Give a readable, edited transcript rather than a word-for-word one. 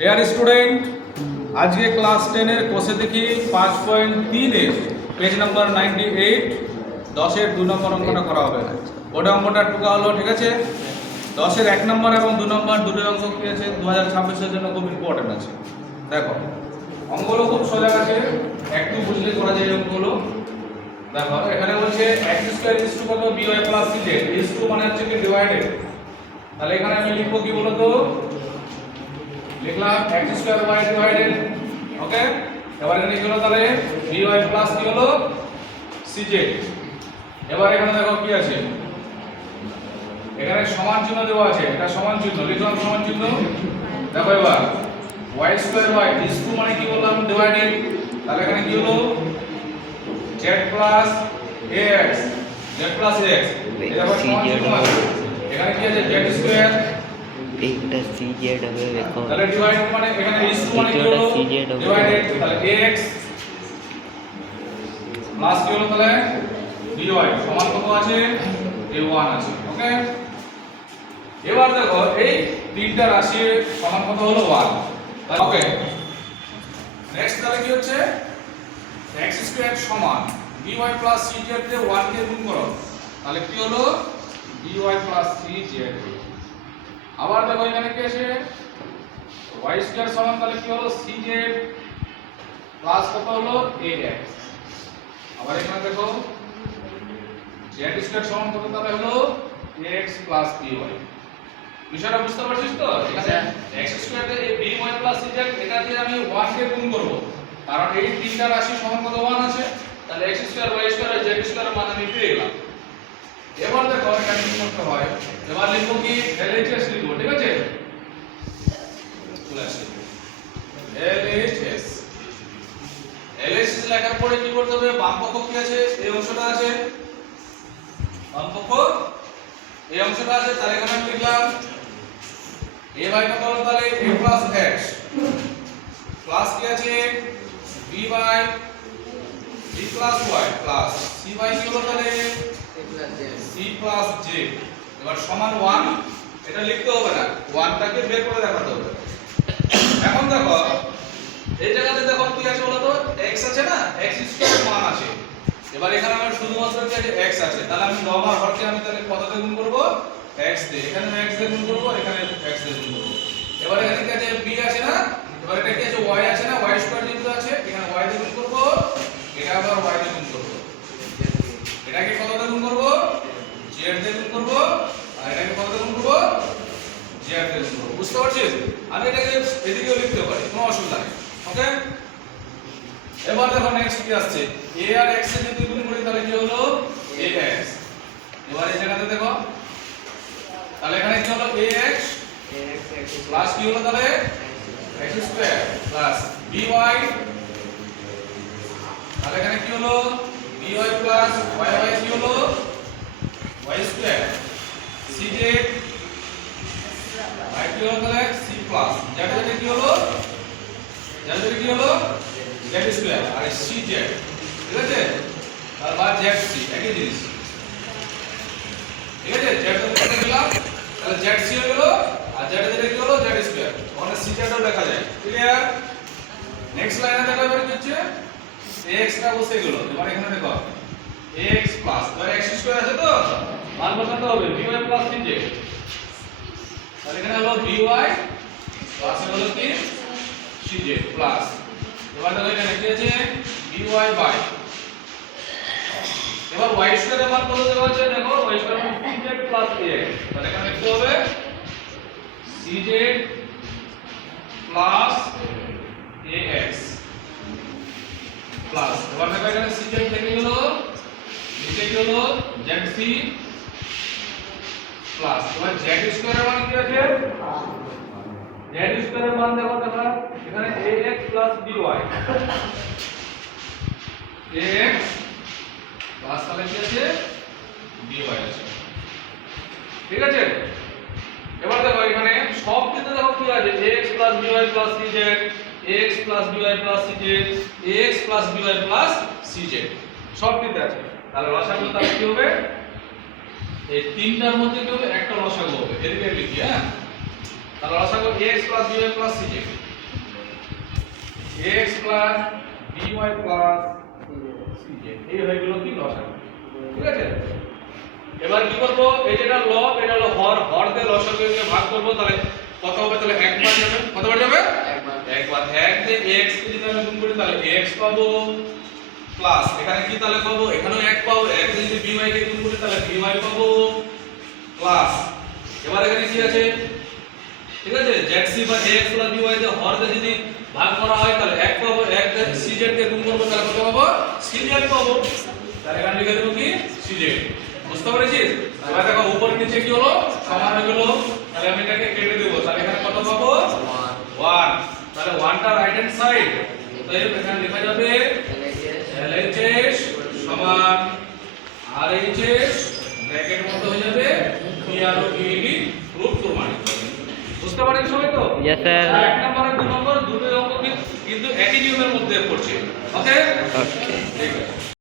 Dear student, আজকে class 10 এর কোষে দেখি 5.3 এর পেজ নাম্বার 98 10 এর 2 নম্বর অঙ্কটা করা হবে। ওটা অঙ্কটা টুকা হলো, ঠিক আছে। 10 এর 1 নম্বর এবং 2 নম্বর দুটো অঙ্ক কি আছে 2026 এর জন্য খুব ইম্পর্টেন্ট আছে। দেখো অঙ্কগুলো খুব সোজা আছে, একটু বুঝলে করা যায় অঙ্কগুলো। দেখো এখানে বলছে x স্কয়ার ইজ টু কত by plus cz, is to মানে হচ্ছে কি ডিভাইডেড। তাহলে এখানে আমি লিখবো কি বলো তো, লিখলাম x স্কয়ার y ডিভাইডেড, ওকে। এবার এখানে কি হলো, তাহলে by প্লাস কি হলো cz। এবার এখানে দেখো কি আছে, এখানে সমান চিহ্ন দেওয়া আছে, এটা সমান চিহ্ন লিখলাম, সমান চিহ্ন। দেখো এবার y square y is to মানে কি বললাম ডিভাইডেড, তাহলে এখানে কি হলো z plus ax, z plus ax। দেখো সমান চিহ্ন আছে, এখানে কি আছে z স্কয়ার, এইটা cz হবে দেখো, তাহলে ডিভাইড মানে এখানে ইজ টু মানে কি হলো ডিভাইডেড, তাহলে ax প্লাস কি হলো তাহলে by সমান কত আছে a1 আছে, ওকে। এবার দেখো এই তিনটা রাশি সমান কত হলো 1, ওকে। নেক্সট তাহলে কি হচ্ছে x স্কয়ার সমান by প্লাস cz তে 1 কে গুণ করো, তাহলে কি হলো by প্লাস cz। আবার দেখো এখানে কি আছে y স্কয়ার সমান, তাহলে কি হলো cz প্লাস কত হলো ax। আবার এখানে দেখো z স্কয়ার সমান কত, তাহলে হলো ax প্লাস by। বিষয়টা বুঝতে পারছিস তো? এখানে x স্কয়ার তে by প্লাস cz এটা দিয়ে আমি 1 কে গুণ করব, কারণ এই তিনটা রাশি সমান কত 1 আছে, তাহলে x স্কয়ার y স্কয়ার আর z স্কয়ার এর মান আমি পেয়ে গেলাম। এবার দেখো এটা কি করতে হয়, এবার লিখবো কি LHS লিখবো, ঠিক আছে। চলে আসে LHS, LHS লেখার পরে কি করতে হবে, বাম পক্ষ কি আছে এই অংশটা আছে, বাম পক্ষ এই অংশটা আছে, তাহলে এখানে আমি লিখলাম a বাই কত হলো, তাহলে a প্লাস x প্লাস কি আছে b by b plus y plus c by কি হলো তাহলে c প্লাস j। এবার সমান 1, এটা লিখতে হবে না, 1 টাকে বের করে দেখাতে হবে। এখন দেখো এই জায়গাতে দেখো কি আছে বলো তো, x আছে না, x স্কয়ার মান আছে। এবার এখানে আমার শুধুমাত্র কি আছে x আছে, তাহলে আমি লব আর হরকে আমি তাহলে কত দিয়ে গুণ করব, x দিয়ে, এখানে x দিয়ে গুণ করব, এখানে x দিয়ে গুণ করব। এবার এখানে কি আছে b আছে না, এবার এটা কি আছে y আছে না, y স্কয়ার যেহেতু আছে এখানে y দিয়ে গুণ করব, এটা আবার y দিয়ে গুণ করব। এটাকে কত দিয়ে গুণ করব, z দিয়ে গুণ করব, আর এটাকে কত দিয়ে গুণ করব, z দিয়ে গুণ করব। বুঝতে পারছিস? আমি এটাকে এদিকেও লিখতে পারি, কোনো অসুবিধা নেই, ওকে। এবার দেখো নেক্সট কি আসছে, a আর x এর যদি গুণ করি তাহলে কি হলো ax। এবার এই জায়গাতে দেখো তাহলে এখানে কি হলো ax প্লাস কি হলো তাহলে x স্কয়ার প্লাস by, তাহলে এখানে কি হলো by প্লাস y কি হলো y স্কয়ার cz y কি হলো তাহলে c প্লাস z কি হলো কি হলো z স্কয়ার আর cz, ঠিক আছে। তারপর zc একই জিনিস, ঠিক আছে। z কত দিলাম, তাহলে zc হয়ে গেল, আর z এর কি হলো z স্কয়ার, মানে cz ও লেখা যায়, ক্লিয়ার। নেক্সট লাইনে দেখো এবার কি হচ্ছে ax টা বসে গেল। এবার এখানে দেখো ax প্লাস, এবার x স্কয়ার আছে তো মান বসাতে হবে by প্লাস cz, তাহলে এখানে হলো by প্লাস হলো কি cz প্লাস। এবার দেখো এখানে কি আছে by বাই, এবার y স্কয়ার এর মান কত দেওয়া আছে, দেখো y স্কয়ার মানে cz প্লাস ax, তাহলে এখানে লিখতে হবে cz প্লাস ax প্লাস। এবার দেখো এখানে cz থেকে গেল, নিচে কি হলো zc প্লাস। এবার z স্কয়ার এর মান কি আছে, z স্কয়ার এর মান দেখো তোমরা এখানে ax plus by, ax plus তাহলে কি আছে by আছে, ঠিক আছে। এবার দেখো এখানে সব ক্ষেত্রে দেখো কি আছে ax plus by plus cz, ax plus by plus cz, ax plus by plus cz সব ক্ষেত্রে আছে। তাহলে লসাগু তাহলে কি হবে, এই তিনটার মধ্যে কি হবে একটা লসাগু হবে, এদিকে লিখি, হ্যাঁ। তাহলে লসাগু ax plus by plus cz, x plus by plus cz এই হয়ে গেল কি লসাগু ঠিক আছে এবার কি করব এই যেটা লব এটা হলো হর দিয়ে লসাগুকে ভাগ করব তাহলে কত হবে তাহলে একবার যাবে কতবার যাবে একবার 1 দিয়ে x কে যদি আমি গুণ করি তাহলে x পাবো প্লাস এখানে কি তাহলে পাবো এখানেও 1 পাবো 1 দিয়ে যদি by কে গুণ করি তাহলে by পাবো প্লাস এবার এখানে কি আছে ঠিক আছে zc বা ax প্লাস by দিয়ে হর দিয়ে যদি ভাগ করা হয় তাহলে 1 পাবো 1 দিয়ে cz কে গুণ করব তাহলে কত পাবো cz পাবো তাহলে এখানে লিখে দেব কি cz বুঝতে পেরেছিস এবার দেখো উপর নিচে কি হলো সমান হয়ে গেল তাহলে আমি এটাকে কেটে দেব তাহলে এখানে কত পাবো 1 তাহলে 1 টা রাইট হ্যান্ড সাইড তাই এখানে লেখা যাবে LHS সমান RHS ব্র্যাকেট মধ্যে হয়ে যাবে PROED গ্রুপ প্রমাণিত বুঝতে পারছেন সবাই তো Yes, sir. আর এক নম্বর আর দুই নম্বর দুটোই অঙ্ক কিন্তু একই নিয়মের মধ্যে পড়ছে ওকে Okay. ঠিক আছে